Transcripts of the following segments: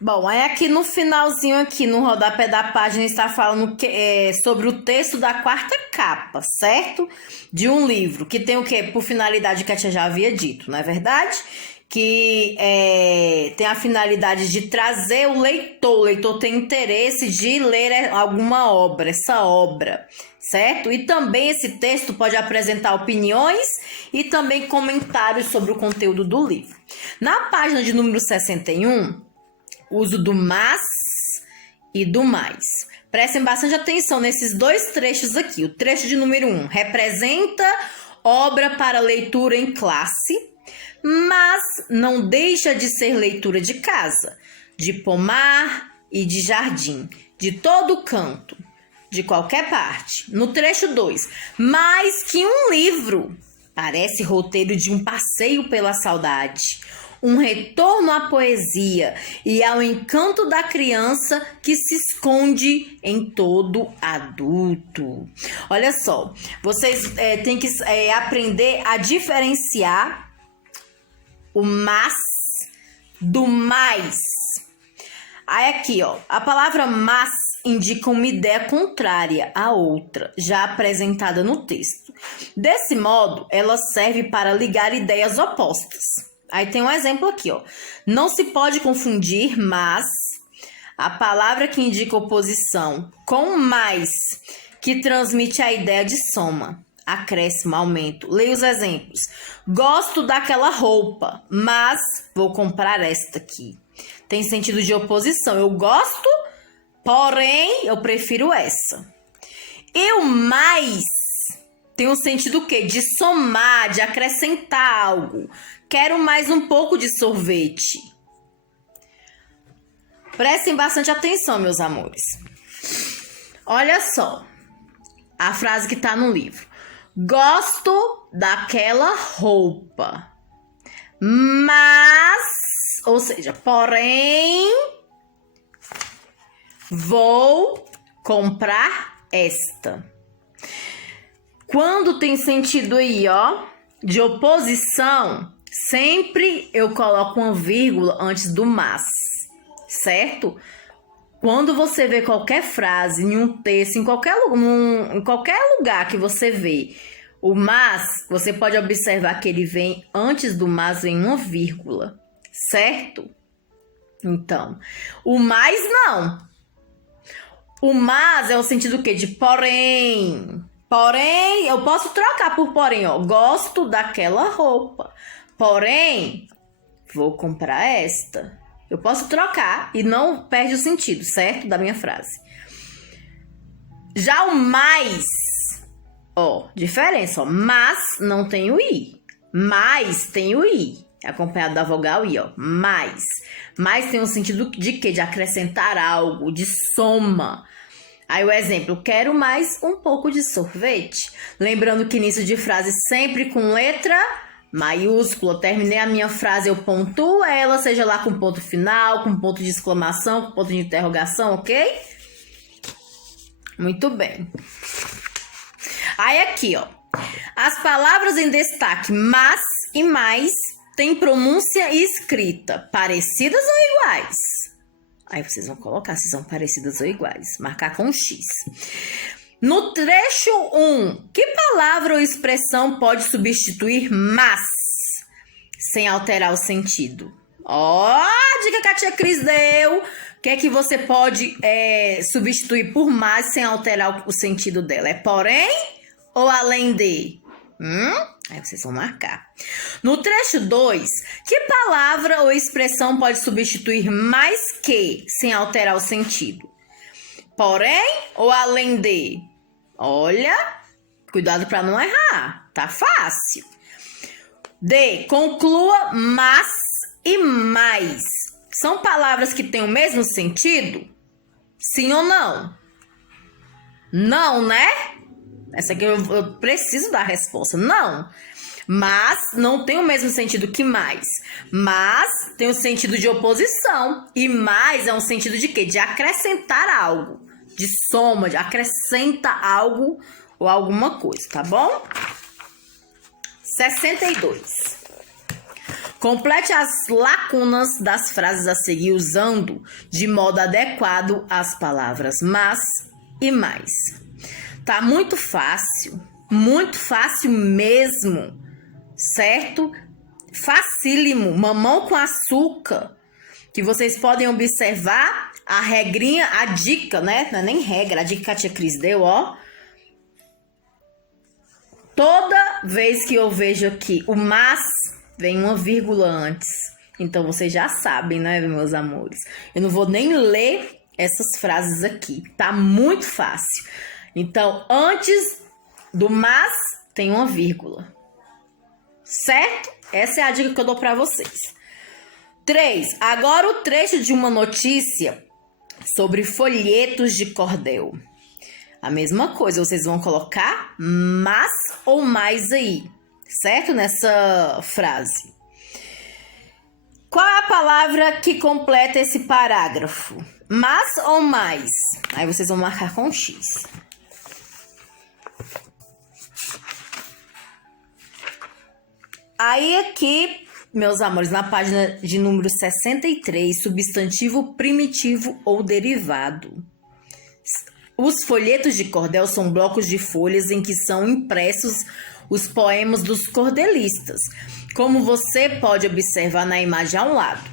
Bom, aí aqui no finalzinho, aqui no rodapé da página, está falando sobre o texto da quarta capa, certo? De um livro, que tem o quê? Por finalidade que a tia já havia dito, não é verdade? Que tem a finalidade de trazer o leitor tem interesse de ler alguma obra, essa obra, certo? E também esse texto pode apresentar opiniões e também comentários sobre o conteúdo do livro. Na página de número 61, uso do mas e do mais. Prestem bastante atenção nesses dois trechos aqui. O trecho de número 1 representa obra para leitura em classe, mas não deixa de ser leitura de casa, de pomar e de jardim, de todo canto, de qualquer parte. No trecho 2, mais que um livro, parece roteiro de um passeio pela saudade, um retorno à poesia e ao encanto da criança que se esconde em todo adulto. Olha só, vocês têm que aprender a diferenciar o mas do mais. Aí aqui, ó, a palavra mas indica uma ideia contrária à outra, já apresentada no texto. Desse modo, ela serve para ligar ideias opostas. Aí tem um exemplo aqui, ó. Não se pode confundir mas, a palavra que indica oposição, com mais, que transmite a ideia de soma, acréscimo, aumento. Leia os exemplos. Gosto daquela roupa, mas vou comprar esta aqui. Tem sentido de oposição. Eu gosto, porém, eu prefiro essa. E o mais tem um sentido o quê? De somar, de acrescentar algo. Quero mais um pouco de sorvete. Prestem bastante atenção, meus amores. Olha só a frase que está no livro. Gosto daquela roupa, mas, ou seja, porém, vou comprar esta. Quando tem sentido aí, ó, de oposição, sempre eu coloco uma vírgula antes do mas, certo? Quando você vê qualquer frase em um texto, em qualquer lugar que você vê o mas, você pode observar que ele vem antes do mas, vem uma vírgula, certo? Então, o mais não. O mas é o sentido que? De porém. Porém, eu posso trocar por porém, ó. Gosto daquela roupa. Porém, vou comprar esta. Eu posso trocar e não perde o sentido, certo? Da minha frase. Já o mais, ó, diferença, ó. Mas não tem o i. Mais tem o i. Acompanhado da vogal i, ó. Mais. Mais tem um sentido de quê? De acrescentar algo, de soma. Aí o exemplo, quero mais um pouco de sorvete. Lembrando que início de frase sempre com letra maiúscula. Terminei a minha frase, eu pontuo ela, seja lá com ponto final, com ponto de exclamação, com ponto de interrogação, ok? Muito bem. Aí aqui, ó. As palavras em destaque mas e mais têm pronúncia e escrita parecidas ou iguais? Aí vocês vão colocar se são parecidas ou iguais. Marcar com X. No trecho 1, que palavra ou expressão pode substituir mas, sem alterar o sentido? Ó, a dica que a tia Cris deu. O que é que você pode substituir por mas sem alterar o sentido dela? É porém ou além de? Aí vocês vão marcar. No trecho 2, que palavra ou expressão pode substituir mais que, sem alterar o sentido? Porém ou além de? Olha, cuidado para não errar, tá fácil. D, conclua mas e mais. São palavras que têm o mesmo sentido? Sim ou não? Não, né? Essa aqui eu preciso dar a resposta. Não. Mas não tem o mesmo sentido que mais. Mas tem o sentido de oposição. E mais é um sentido de quê? De acrescentar algo. De soma, de acrescenta algo ou alguma coisa, tá bom? 62. Complete as lacunas das frases a seguir usando de modo adequado as palavras mas e mais. Tá muito fácil mesmo, certo? Facílimo, mamão com açúcar, que vocês podem observar a regrinha, a dica, né? Não é nem regra, a dica que a tia Cris deu, ó. Toda vez que eu vejo aqui o mas, vem uma vírgula antes. Então, vocês já sabem, né, meus amores? Eu não vou nem ler essas frases aqui, tá muito fácil. Então, antes do mas, tem uma vírgula. Certo? Essa é a dica que eu dou pra vocês. 3. Agora o trecho de uma notícia sobre folhetos de cordel. A mesma coisa, vocês vão colocar mas ou mais aí, certo? Nessa frase. Qual é a palavra que completa esse parágrafo? Mas ou mais? Aí vocês vão marcar com X. Aí aqui, meus amores, na página de número 63, substantivo primitivo ou derivado. Os folhetos de cordel são blocos de folhas em que são impressos os poemas dos cordelistas, como você pode observar na imagem ao lado.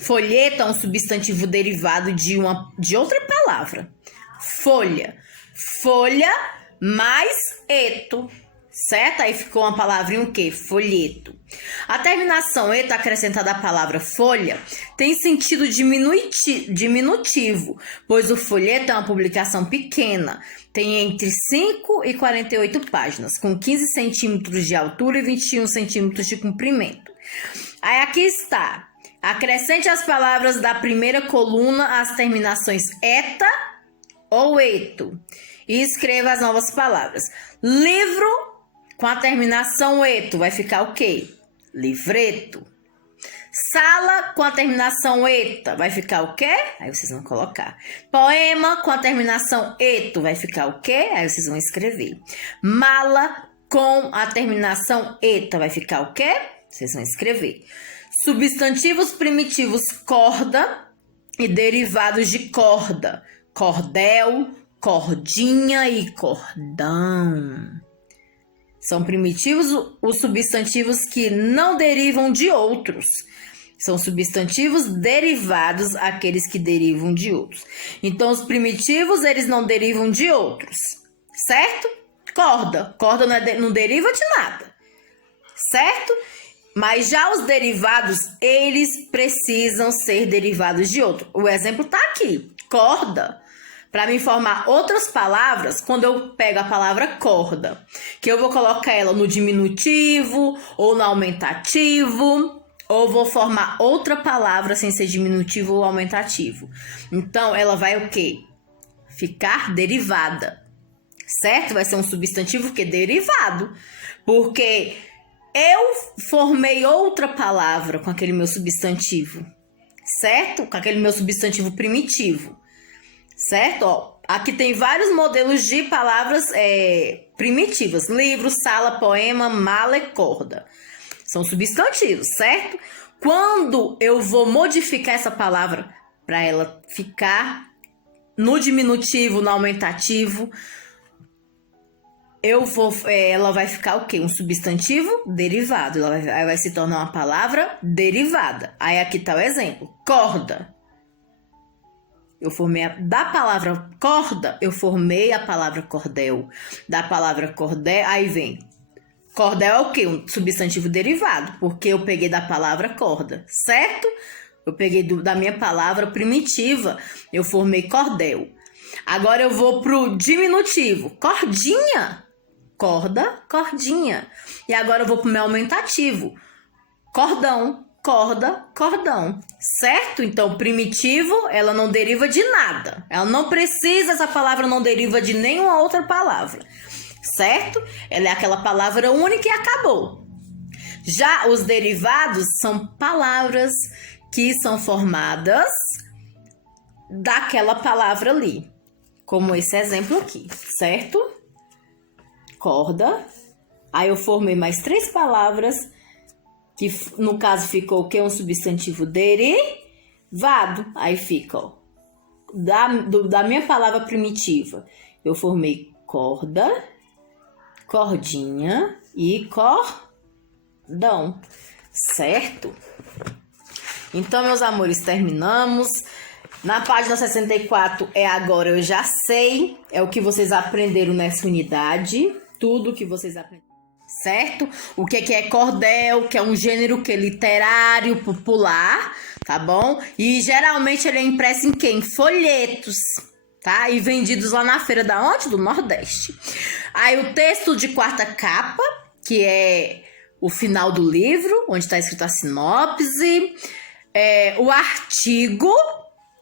Folheto é um substantivo derivado de outra palavra. Folha. Folha mais eto. Certo? Aí ficou uma palavrinha o quê? Folheto. A terminação eto acrescentada à palavra folha tem sentido diminutivo, pois o folheto é uma publicação pequena, tem entre 5 e 48 páginas, com 15 centímetros de altura e 21 centímetros de comprimento. Aí aqui está. Acrescente as palavras da primeira coluna às terminações eta ou eto e escreva as novas palavras. Livro com a terminação eto vai ficar o quê? Livreto. Sala com a terminação eta vai ficar o quê? Aí vocês vão colocar. Poema com a terminação eto vai ficar o quê? Aí vocês vão escrever. Mala com a terminação eta vai ficar o quê? Vocês vão escrever. Substantivos primitivos corda e derivados de corda. Cordel, cordinha e cordão. São primitivos os substantivos que não derivam de outros. São substantivos derivados, aqueles que derivam de outros. Então, os primitivos, eles não derivam de outros. Certo? Corda. Corda não deriva de nada. Certo? Mas já os derivados, eles precisam ser derivados de outro. O exemplo está aqui. Corda. Para me formar outras palavras, quando eu pego a palavra corda, que eu vou colocar ela no diminutivo ou no aumentativo, ou vou formar outra palavra sem ser diminutivo ou aumentativo. Então, ela vai o quê? Ficar derivada, certo? Vai ser um substantivo que é derivado, porque eu formei outra palavra com aquele meu substantivo, certo? Com aquele meu substantivo primitivo. Certo? Ó, aqui tem vários modelos de palavras primitivas. Livro, sala, poema, mala e corda. São substantivos, certo? Quando eu vou modificar essa palavra para ela ficar no diminutivo, no aumentativo, ela vai ficar o quê? Um substantivo derivado. Aí vai se tornar uma palavra derivada. Aí aqui tá o exemplo. Corda. Eu formei da palavra corda, eu formei a palavra cordel. Da palavra cordel, aí vem. Cordel é o quê? Um substantivo derivado, porque eu peguei da palavra corda, certo? Eu peguei da minha palavra primitiva, eu formei cordel. Agora eu vou pro diminutivo. Cordinha. Corda, cordinha. E agora eu vou pro meu aumentativo. Cordão. Corda, cordão, certo? Então, primitivo, ela não deriva de nada. Ela não precisa, essa palavra não deriva de nenhuma outra palavra, certo? Ela é aquela palavra única e acabou. Já os derivados são palavras que são formadas daquela palavra ali, como esse exemplo aqui, certo? Corda, aí eu formei mais 3 palavras que no caso ficou o quê? Um substantivo derivado. Aí fica, ó, da minha palavra primitiva, eu formei corda, cordinha e cordão, certo? Então, meus amores, terminamos. Na página 64 é agora eu já sei, é o que vocês aprenderam nessa unidade, tudo que vocês aprenderam, certo? O que é cordel, que é um gênero que é literário, popular, tá bom? E geralmente ele é impresso em quê? Em folhetos, tá? E vendidos lá na feira da onde? Do Nordeste. Aí o texto de quarta capa, que é o final do livro, onde está escrito a sinopse. O artigo,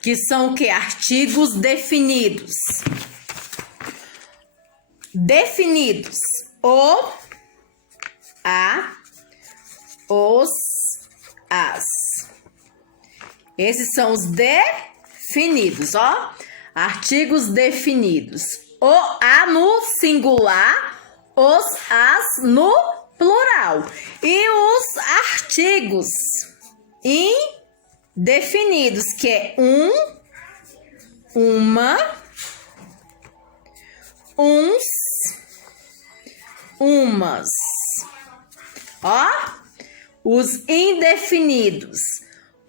que são o quê? Artigos definidos. Definidos. O, a, os, as. Esses são os definidos, ó. Artigos definidos. O, a no singular, os, as no plural. E os artigos indefinidos, que é uma, uns, umas. Ó, os indefinidos.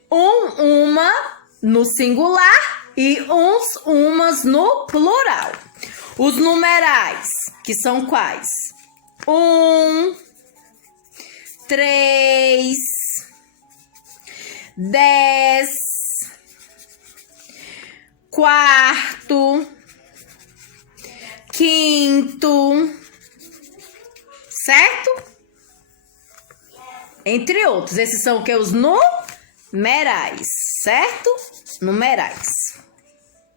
Uma no singular e uns, umas no plural. Os numerais, que são quais? 3, 10, quarto, quinto, certo? Entre outros. Esses são o que? Os numerais, certo? Numerais.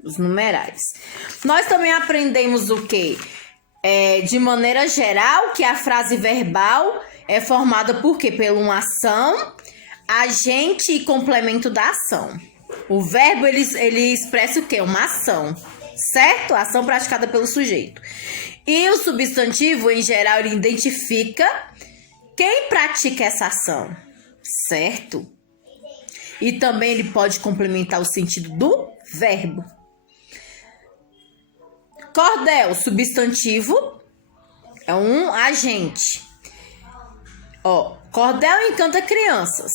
Os numerais. Nós também aprendemos o quê? De maneira geral, que a frase verbal é formada por quê? Por uma ação, agente e complemento da ação. O verbo, ele expressa o quê? Uma ação, certo? Ação praticada pelo sujeito. E o substantivo, em geral, ele identifica quem pratica essa ação, certo? E também ele pode complementar o sentido do verbo. Cordel, substantivo, é um agente. Ó, cordel encanta crianças.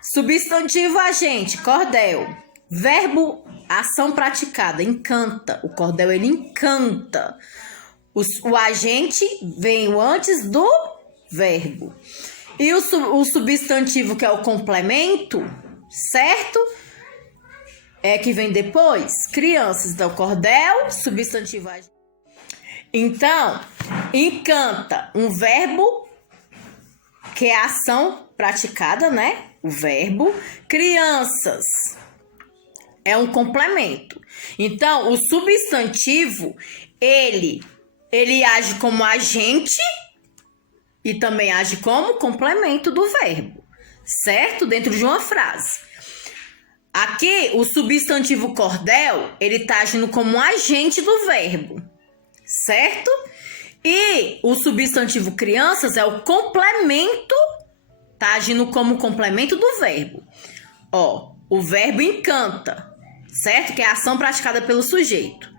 Substantivo, agente, cordel. Verbo, ação praticada, encanta. O cordel, ele encanta. O agente vem antes do verbo. E o substantivo, que é o complemento, certo? É que vem depois. Crianças, então, cordel, substantivo, agente. Então, encanta, um verbo, que é a ação praticada, né? O verbo. Crianças é um complemento. Então, o substantivo, ele age como agente e também age como complemento do verbo, certo? Dentro de uma frase. Aqui, o substantivo cordel, ele tá agindo como um agente do verbo, certo? E o substantivo crianças é o complemento, tá agindo como complemento do verbo. Ó, o verbo encanta, certo? Que é a ação praticada pelo sujeito,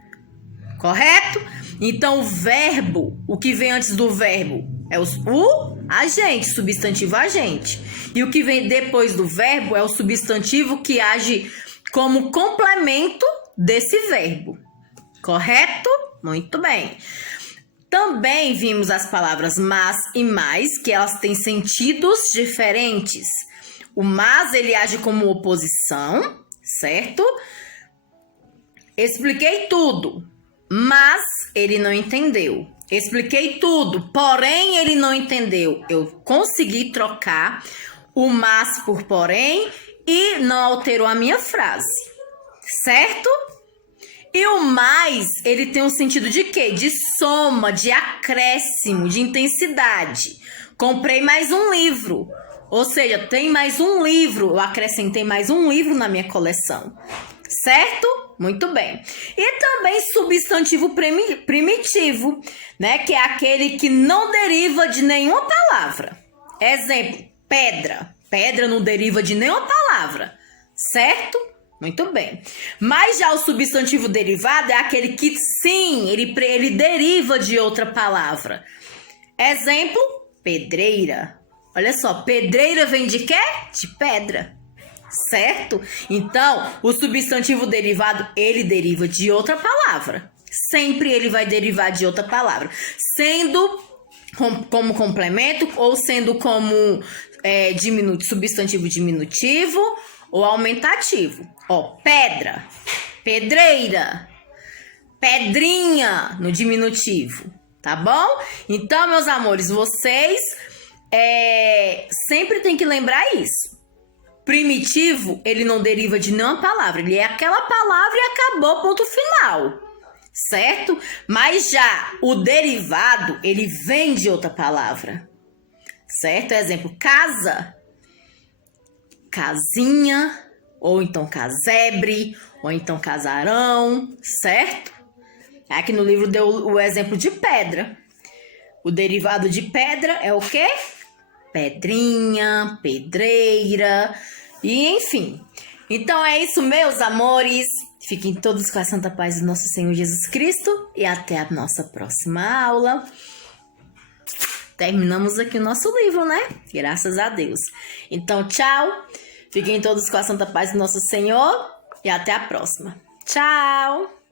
correto? Então, o verbo, o que vem antes do verbo é o agente, substantivo agente. E o que vem depois do verbo é o substantivo que age como complemento desse verbo, correto? Muito bem. Também vimos as palavras mas e mais, que elas têm sentidos diferentes. O mas, ele age como oposição, certo? Expliquei tudo, mas ele não entendeu. Expliquei tudo, porém ele não entendeu. Eu consegui trocar o mas por porém e não alterou a minha frase, certo? E o mais, ele tem um sentido de quê? De soma, de acréscimo, de intensidade. Comprei mais um livro. Ou seja, tem mais um livro. Eu acrescentei mais um livro na minha coleção. Certo? Muito bem. E também substantivo primitivo, né? Que é aquele que não deriva de nenhuma palavra. Exemplo, pedra. Pedra não deriva de nenhuma palavra, certo? Muito bem. Mas já o substantivo derivado é aquele que, sim, ele deriva de outra palavra. Exemplo, pedreira. Olha só, pedreira vem de quê? De pedra, certo? Então, o substantivo derivado, ele deriva de outra palavra. Sempre ele vai derivar de outra palavra. Sendo como complemento ou sendo como substantivo diminutivo ou aumentativo. Ó, pedra, pedreira, pedrinha no diminutivo, tá bom? Então, meus amores, vocês sempre tem que lembrar isso. Primitivo, ele não deriva de nenhuma palavra, ele é aquela palavra e acabou, ponto final, certo? Mas já o derivado, ele vem de outra palavra, certo? Exemplo, casa, casinha, ou então casebre, ou então casarão, certo? Aqui no livro deu o exemplo de pedra. O derivado de pedra é o quê? Pedrinha, pedreira, e enfim. Então é isso, meus amores. Fiquem todos com a santa paz do nosso Senhor Jesus Cristo e até a nossa próxima aula. Terminamos aqui o nosso livro, né? Graças a Deus. Então, tchau. Fiquem todos com a santa paz do nosso Senhor e até a próxima. Tchau!